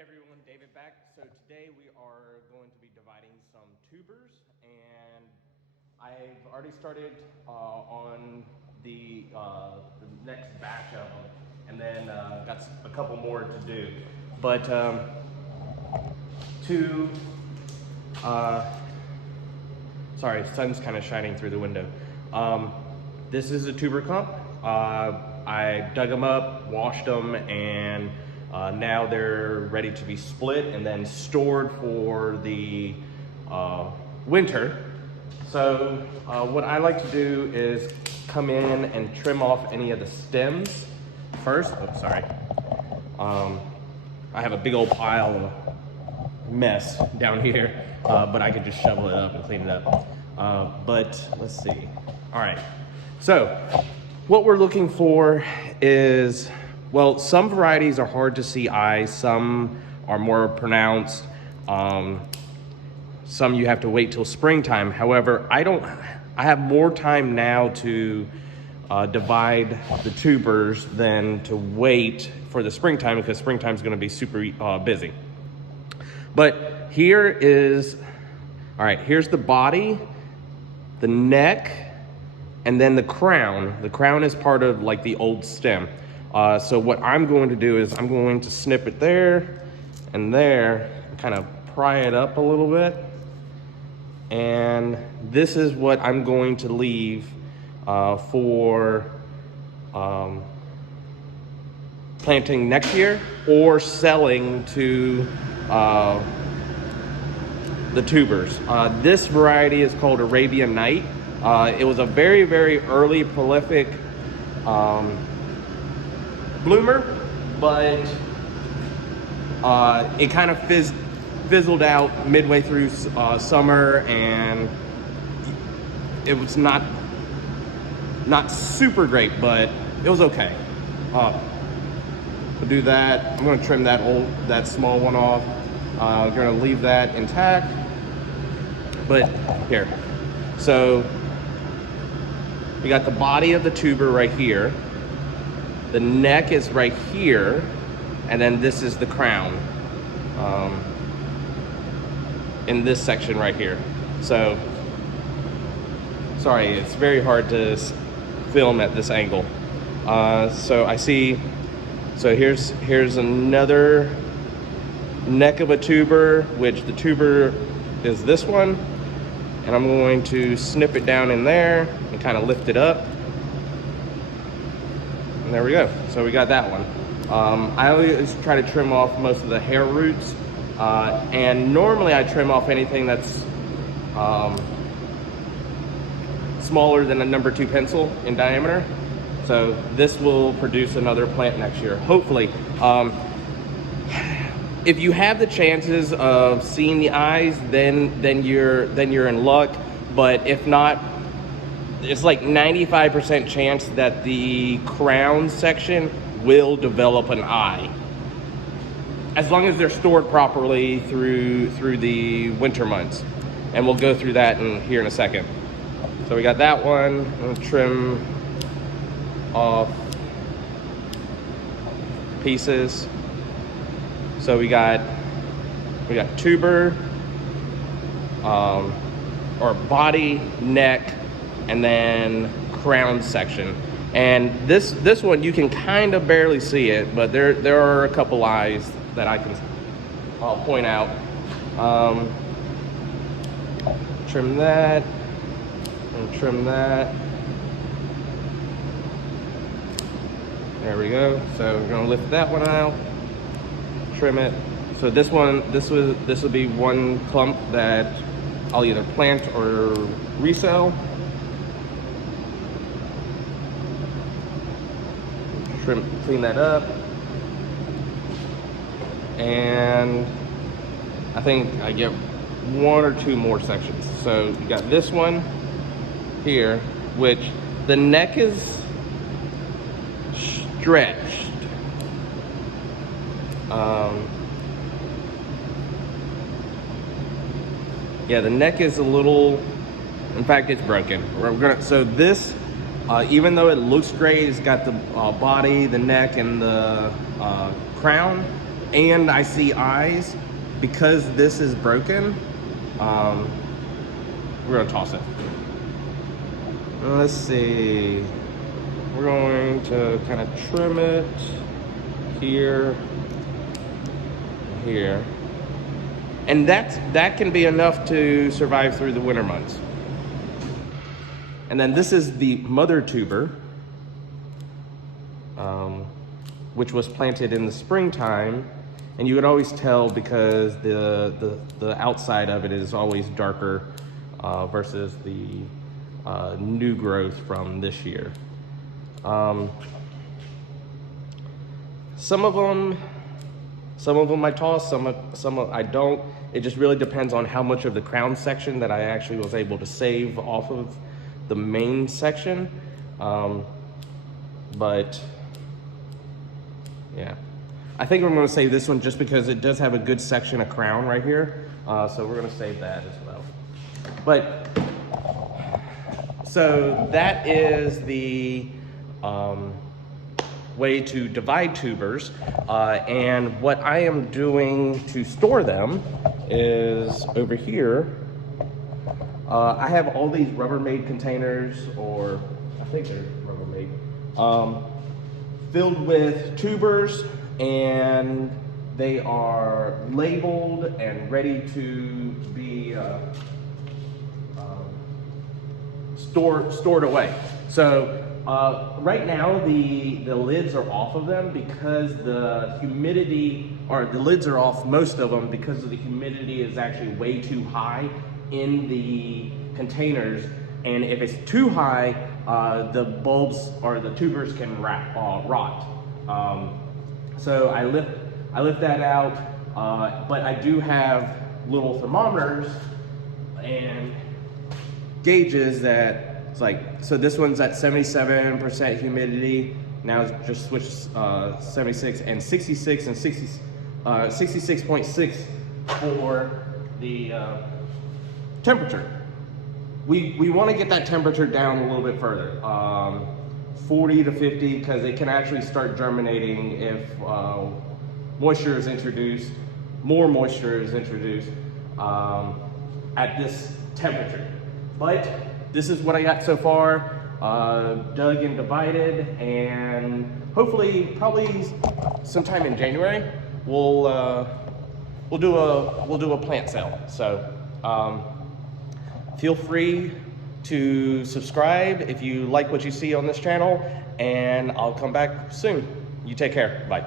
everyone, David back. So today we are going to be dividing some tubers, and I've already started on the next batch of them, and then got a couple more to do. But sorry, sun's kind of shining through the window. This is a tuber clump. I dug them up, washed them, and now they're ready to be split and then stored for the winter. So what I like to do is come in and trim off any of the stems first. Oops, sorry. I have a big old pile of mess down here, but I could just shovel it up and clean it up. But let's see. All right. So what we're looking for is, well, some varieties are hard to see eyes, some are more pronounced, some you have to wait till springtime. However, I have more time now to divide the tubers than to wait for the springtime, because springtime is going to be super busy. But here is, all right, here's the body, the neck, and then the crown. The crown is part of like the old stem. So what I'm going to do is I'm going to snip it there and there, kind of pry it up a little bit. And this is what I'm going to leave for planting next year or selling to the tubers. This variety is called Arabian Night. It was a very, very early prolific bloomer, but it kind of fizzled out midway through summer, and it was not super great, but it was okay. We'll do that. I'm going to trim that small one off. We're going to leave that intact. But here, so we got the body of the tuber right here. The neck is right here, and then this is the crown in this section right here. So, sorry, it's very hard to film at this angle. So I see, so here's another neck of a tuber, which the tuber is this one, and I'm going to snip it down in there and kind of lift it up. And there we go. So we got that one. I always try to trim off most of the hair roots, and normally I trim off anything that's smaller than a number 2 pencil in diameter. So this will produce another plant next year, hopefully. If you have the chances of seeing the eyes, then you're in luck. But if not, it's like 95% chance that the crown section will develop an eye, as long as they're stored properly through the winter months. And we'll go through that here in a second. So we got that one. I'm gonna trim off pieces. So we got tuber, or body, neck, and then crown section. And this one, you can kind of barely see it, but there are a couple eyes that I can point out. Trim that, and trim that. There we go. So we're gonna lift that one out, trim it. So this will be one clump that I'll either plant or resell. Clean that up, and I think I get 1 or 2 more sections. So you got this one here, which the neck is stretched. Yeah, the neck is a little, in fact, it's broken. So this, even though it looks great, it's got the body, the neck, and the crown, and I see eyes, because this is broken, we're gonna toss it. Let's see. We're going to kind of trim it here, here. And that can be enough to survive through the winter months. And then this is the mother tuber, which was planted in the springtime. And you would always tell because the outside of it is always darker versus the new growth from this year. Some of them I toss, some I don't. It just really depends on how much of the crown section that I actually was able to save off of the main section. But yeah, I think I'm going to save this one just because it does have a good section of crown right here. So we're going to save that as well. But so that is the way to divide tubers. And what I am doing to store them is over here. I have all these Rubbermaid containers, or I think they're Rubbermaid, filled with tubers, and they are labeled and ready to be stored away. So right now the lids are off of them because the humidity, or the lids are off most of them because of the humidity is actually way too high in the containers, and if it's too high, the bulbs or the tubers can rot. So I lift that out, but I do have little thermometers and gauges that it's like, so this one's at 77% humidity. Now it's just switched 76 and 66 and 66.6 for the temperature. We want to get that temperature down a little bit further, 40 to 50, because it can actually start germinating if moisture is introduced, more moisture is introduced at this temperature. But this is what I got so far, dug and divided, and hopefully, probably sometime in January, we'll do a plant sale. So feel free to subscribe if you like what you see on this channel, and I'll come back soon. You take care. Bye.